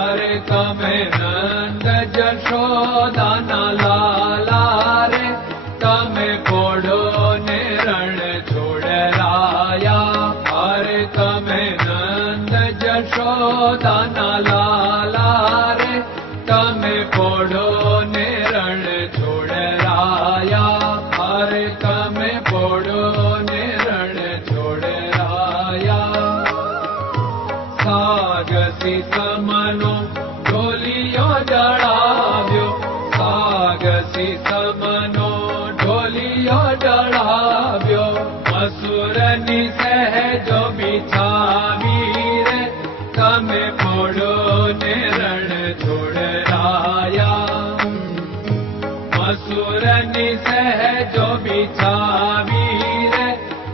अरे तमे नन्द जशो दाना रे। तमे पोढो ने रण जशो दाना ला तमे पोढो ी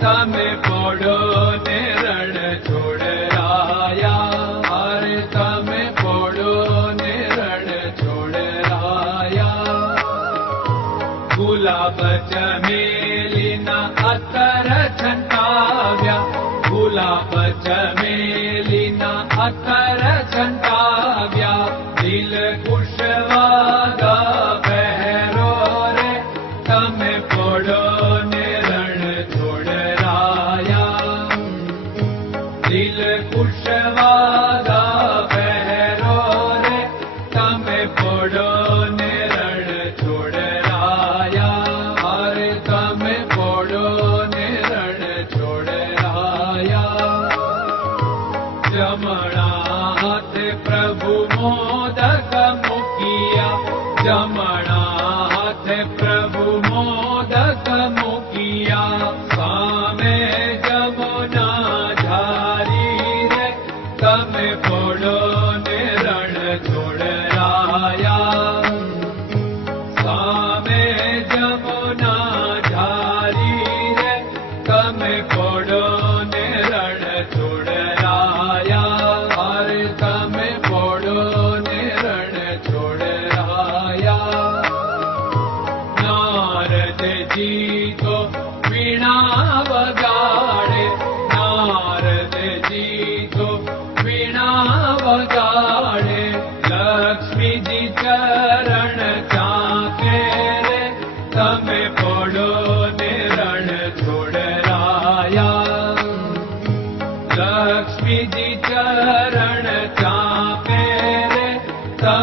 तमे पडो निोडराया पडो निोडराया गुलाब जलिना अकर झन्ताव्या गुलाबमेलिना अकर चण्टाव्याल खुशवादा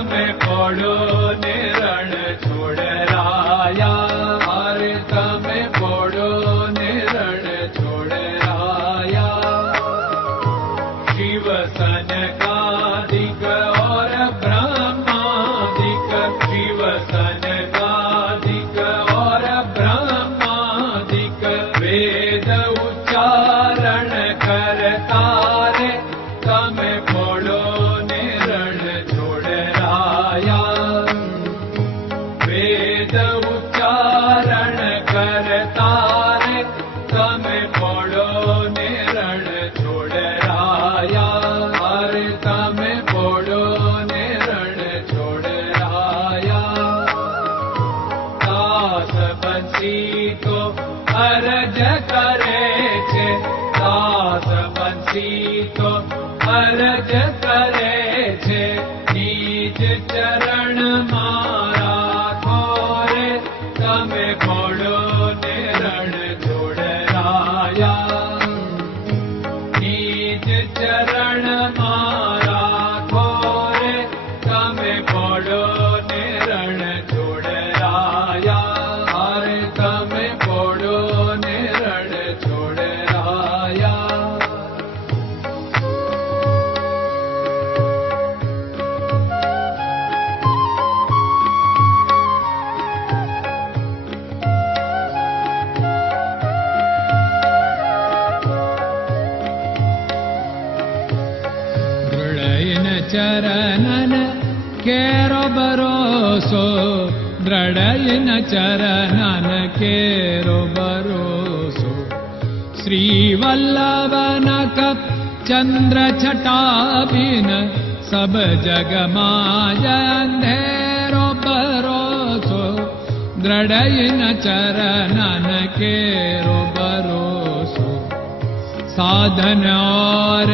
में पड़ो निरण तो ज करे छे। दास पंछी तो अरज करे छे। नीच चरण मारा खोरे। तमे भोडोर चरणन केरो भरोसो दृढयन चरणन केरो भरोसो। श्रीवल्लभन कप चन्द्र छटाबिन सब जग माया अंधेरो भरोसो दृढयन चरणन केरो भरोसो। साधन और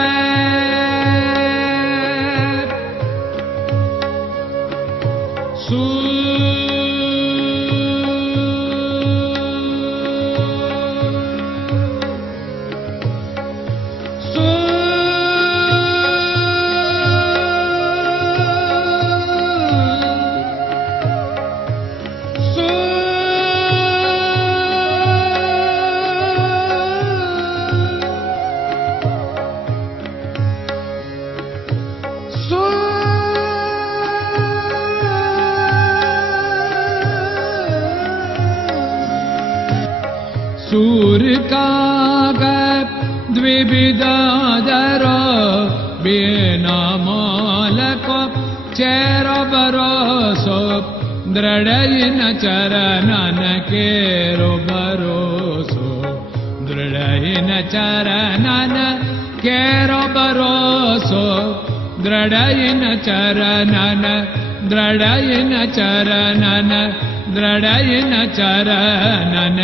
एकाग द्विविदादरो बेनामालको चेरो भरोसो दृढयिन चरणन केरो भरोसो दृढयिन चरणन केरो भरोसो दृढयिन चरणन दृढयिन चरणन दृढयिन चरणन